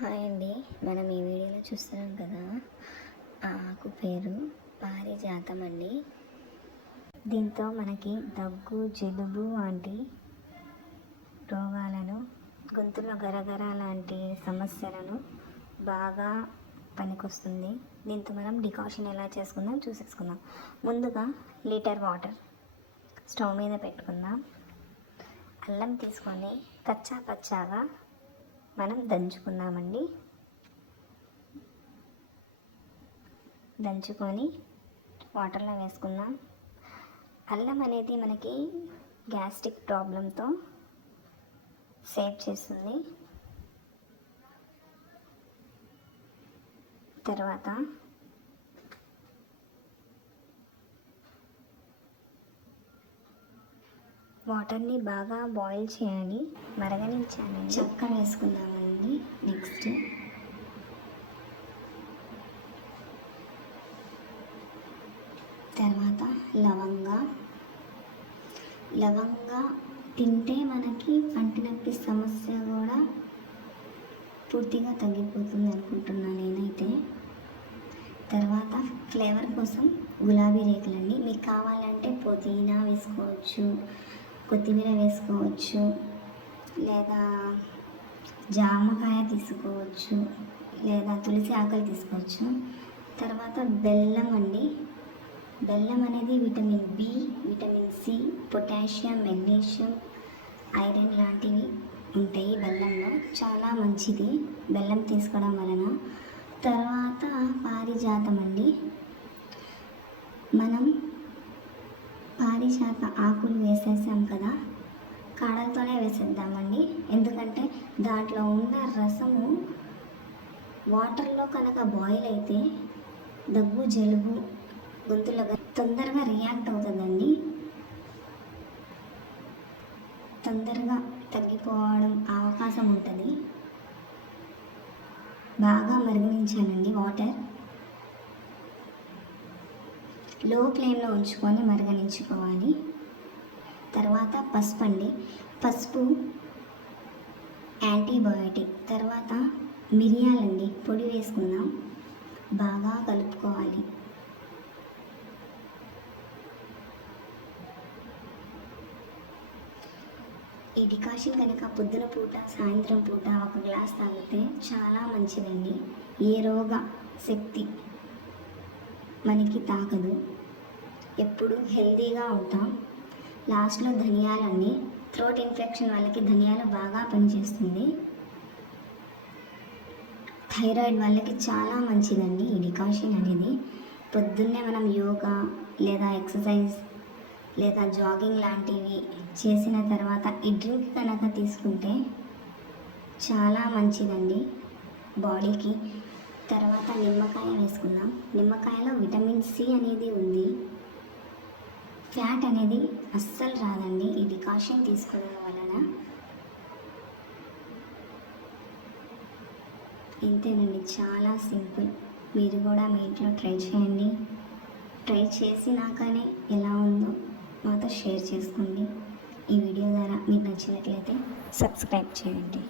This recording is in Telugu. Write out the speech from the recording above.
హాయ్ అండి. మనం ఈ వీడియోలో చూస్తున్నాం కదా, ఆకు పేరు పారిజాతం అండి. దీంతో మనకి దగ్గు, జలుబు వంటి రోగాలను, గొంతులో గరగర లాంటి సమస్యలను బాగా పనికొస్తుంది. దీంతో మనం డికాషన్ ఎలా చేసుకుందాం చూసేసుకుందాం. ముందుగా లీటర్ వాటర్ స్టవ్ మీద పెట్టుకుందాం. అల్లం తీసుకొని కచ్చా పచ్చాగా మనం దంచుకుందామండి. దంచుకొని వాటర్లో వేసుకుందాం. అల్లం అనేది మనకి గ్యాస్ట్రిక్ ప్రాబ్లంతో సేవ్ చేస్తుంది. తర్వాత వాటర్ని బాగా బాయిల్ చేయాలి, మరగనించాలి. చక్కెర వేసుకుందామండి. నెక్స్ట్ తర్వాత లవంగా తింటే మనకి పంటి నొప్పి సమస్య కూడా పూర్తిగా తగ్గిపోతుంది అనుకుంటున్నాను నేనైతే. తర్వాత ఫ్లేవర్ కోసం గులాబీ రేకులండి. మీకు కావాలంటే పుదీనా వేసుకోవచ్చు, కొత్తిమీర వేసుకోవచ్చు, లేదా జామకాయ తీసుకోవచ్చు, లేదా తులసి ఆకులు తీసుకోవచ్చు. తర్వాత బెల్లం అండి. బెల్లం అనేది vitamin B, vitamin C, potassium, magnesium, iron లాంటివి ఉంటాయి బెల్లంలో. చాలా మంచిది బెల్లం తీసుకోవడం వలన. తర్వాత పారిజాతం అండి. మనం పారిజాత ఆకులు వేసేసాం కదా, కాడలతోనే వేసేద్దామండి. ఎందుకంటే దాంట్లో ఉన్న రసము వాటర్లో కనుక బాయిల్ అయితే దగ్గు, జలుబు, గొంతులో తొందరగా రియాక్ట్ అవుతుందండి. తొందరగా తగ్గిపోవడం అవకాశం ఉంటుంది. బాగా మరగనించానండి వాటర్. లో ఫ్లేమ్లో ఉంచుకొని మరగనించుకోవాలి. తర్వాత పసుపు అండి. పసుపు యాంటీబయోటిక్. తర్వాత మిరియాలండి, పొడి వేసుకుందాం. బాగా కలుపుకోవాలి. ఈ డికాషన్ కనుక పొద్దున పూట, సాయంత్రం పూట ఒక గ్లాస్ తాగితే చాలా మంచిదండి. ఏ రోగ శక్తి మనకి తాకదు. ఎప్పుడు హెల్తీగా ఉంటాం. లాస్ట్లో ధనియాలండి. థ్రోట్ ఇన్ఫెక్షన్ వాళ్ళకి ధనియాలు బాగా పనిచేస్తుంది. థైరాయిడ్ వాళ్ళకి చాలా మంచిదండి ఈ డికాషన్ అనేది. పొద్దున్నే మనం యోగా లేదా ఎక్సర్సైజ్ లేదా జాగింగ్ లాంటివి చేసిన తర్వాత ఈ డ్రింక్ కనుక తీసుకుంటే చాలా మంచిదండి బాడీకి. తర్వాత నిమ్మకాయ వేసుకుందాం. నిమ్మకాయలో విటమిన్ సి అనేది ఉంది. ఫ్యాట్ అనేది అస్సలు రాదండి ఈ డికాషన్ తీసుకోవడం వలన. ఇంతేనండి, చాలా సింపుల్. మీరు కూడా మీ ఇంట్లో ట్రై చేయండి. ట్రై చేసినాకనే ఎలా ఉందో మాతో షేర్ చేసుకోండి. ఈ వీడియో ద్వారా మీకు నచ్చినట్లయితే సబ్స్క్రైబ్ చేయండి.